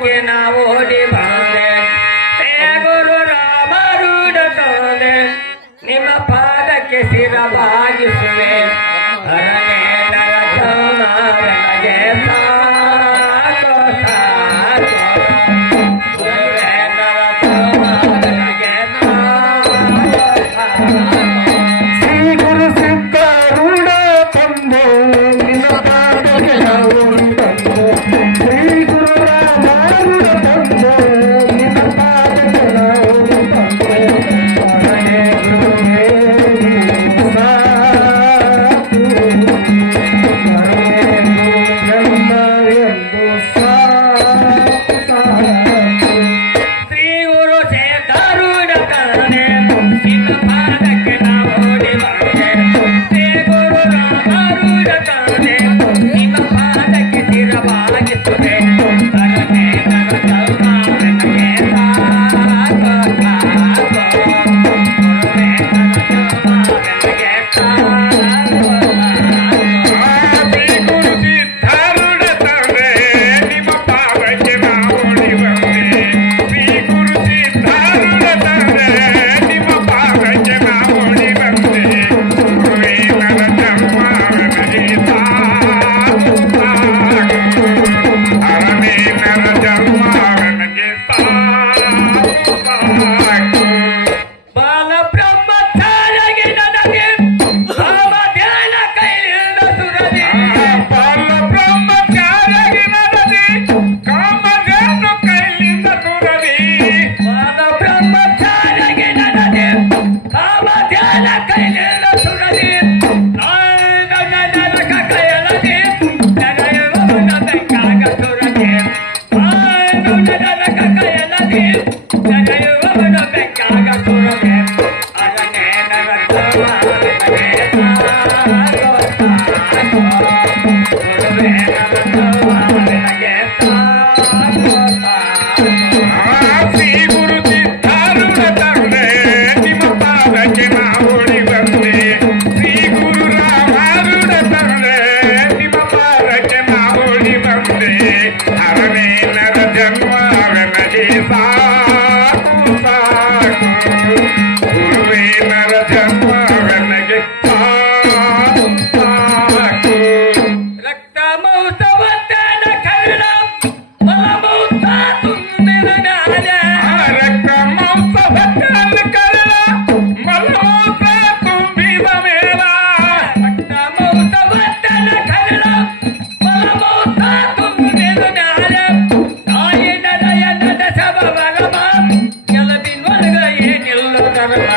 ಪಾದಕ್ಕೆ ನಾವು ಓಡಿ ಬಂದೆ ಗುರು ರಾಮರೂಢ ತಂದೆ ನಿಮ್ಮ ಪಾದಕ್ಕೆ ಶಿರವಾಗಿಸುವೆ ಹರನೇ ನರತಮ ನನಗೆ ಸಾಕು ಸಾಕು ಗುರುವೇ ನರತಮ ನನಗೆ ಸಾಕು ಶ್ರೀ ಗುರು ಸಿದ್ಧಾರೂಢ ತಂದೆ ನಿನ್ನ ಪಾದಕ್ಕೆ ನಾವು ಓಡಿ ಬಂದೆ ಶ್ರೀ ಗುರು ರಾಮಾರೂಢ ತಂದೆ ನಿನ್ನ ಪಾದಕ್ಕೆ ನಾವು ಓಡಿ ಬಂದೆ ಹರನೇ ಗುರುವೇ ನೀನು ಸಾಕು ಹರನೇ ಜನ್ಮವೆಂದು ಸಾಕು ಸಾಕು ಶ್ರೀ ಗುರು ಸಿದ್ಧಾರೂಢ ತಂದೆ ನಿನ್ನ ಪಾದಕ್ಕೆ ನಾವು ಓಡಿ ಬಂದೆ ಶ್ರೀ ಗುರು ರಾಮರೂಢ ತಂದೆ ನಿಮ್ಮ ಪಾದಕ್ಕೆ ಶಿರವಾಗಿಸುವೆ ಹರನೇ ನರತಮ ನನಗೆ ಸಾಕು ಸಾಕು ಗುರುವೇ ನರತಮ ನನಗೆ ಸಾಕು ಶ್ರೀ ಗುರು ಸಿದ್ಧಾರೂಢ ತಂದೆ ನಿಮ್ಮ ಪಾದಕ್ಕೆ ನಾವು ಓಡಿ ಬಂದೆ ಶ್ರೀ ಗುರು ಸಿದ್ಧಾರೂಢ ತಂದೆ ನಿಮ್ಮ ಪಾದಕ್ಕೆ ನಾವು ಓಡಿ ಬಂದೆ ಗುರುವೇ ನರ ಜನ್ಮ ನನಗೆ ಸಾಕು ಸಾಕು ಹರನೇ ನರ ಜನ್ಮ ನನಗೆ ಸಾಕು ಸಾಕು ಬಾಲ ಬ್ರಹ್ಮಚಾರಿಗೆ ನನಗೆ ಕಾಮಧ್ಯಾನ ಕೈಯಿಂದ ಸುರದಿ ಬಾಲ ಬ್ರಹ್ಮಚಾರಿಗೆ ನನಗೆ ಕಾಮಧೇನು ಕೈಲಿಂದ ನುರಲಿ ಬಾಲ ಬ್ರಹ್ಮಚಾರಿಗೆ ನನಗೆ ಕಾಮಧ್ಯಾನ ಕೈಯಿಂದ ಸುರದಿ ನನ್ನ ನರಕ ಕೈಯಲದಿ ನಡೆಯುವವನ ಬೆಂಗಾಗ ಸುರದಿ ನನ್ನ ನರಕ ಕೈಯಲದಿ ನಡೆಯುವವನ ಬೆಂಗಾಗ ಸುರದಿ ಅರನೇ ನರತಮ ನನಗೆ ಸಾಕು ಸಾಕು ಗುರುವೇ ನರತಮ ನನಗೆ ಸಾಕು ಸಾಕು ಶ್ರೀ ಗುರು ಸಿದ್ಧಾರೂಢ ತಂದೆ ನಿಮ್ಮ ಪಾದಕ್ಕೆ ನಾವು ಓಡಿ ಬಂದೆ ಶ್ರೀ ಗುರು ರಾಮಾರೂಢ ತಂದೆ ನಿಮ್ಮ ಪಾದಕ್ಕೆ ನಾವು ಓಡಿ ಬಂದೆ ಹರನೇ ನರ ಜನ್ಮ ನನಗೆ ಸಾಕು ಸಾಕು ಗುರುವೇ ನರ ಜನ್ಮ ನನಗೆ ಸಾಕು ಸಾಕು ರಕ್ತ ಮೌತವತ್ತನ ಕರುಣ ಮಲಮೌತ ತುಂಬಿದ ಗಾಜ ರಕ್ತ ಮಾಂಸವತ್ತನ್ನು ಕರಳ ಮಲಮೂತ್ರ ತುಂಬಿದ ಮೇಲ ರಕ್ತ ಮೌತವತ್ತನ ಕರುಣ ಮಲಮೌತ ತುಂಬಿದ ಗಾಜ ತಾಯಿ ನದಯ ನದ ಸಭ ಭಗವ ಕೆಲಬಿನೊಳಗ ಏನಿಲ್ಲ ಧರ್ಮ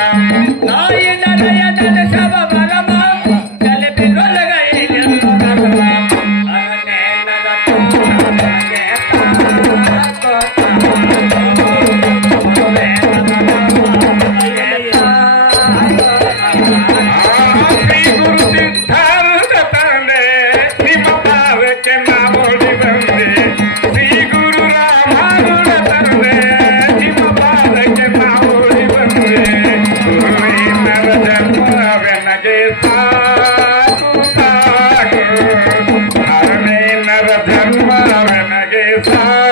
ತಾಯಿ ನದಯ ನದ ಸಭ ಭಗವ ಕೆಲಬಿನೊಳಗ ಏನಿಲ್ಲ ಧರ್ಮ ಅರನೇ ನರತಮ ನನಗೆ ಸಾಕು ಸಾಕು ಗುರುವೇ ನರತಮ ನನಗೆ ಸಾಕು ಶ್ರೀ ಗುರು ಸಿದ್ಧಾರೂಢ ತಂದೆ ನಿಮ್ಮ ಪಾದಕ್ಕೆ ನಾವು ಓಡಿ ಬಂದೆ ಶ್ರೀ ಗುರು ರಾಮಾರೂಢ ತಂದೆ ನಿಮ್ಮ ಪಾದಕ್ಕೆ ನಾವು ಓಡಿ ಬಂದೆ ಗುರುವೇ ನರ ಜನ್ಮವೆನಗೆ ಸಾಕು ಸಾಕು ಹರನೇ ನರ ಜನ್ಮವೆನಗೆ ಸಾಕು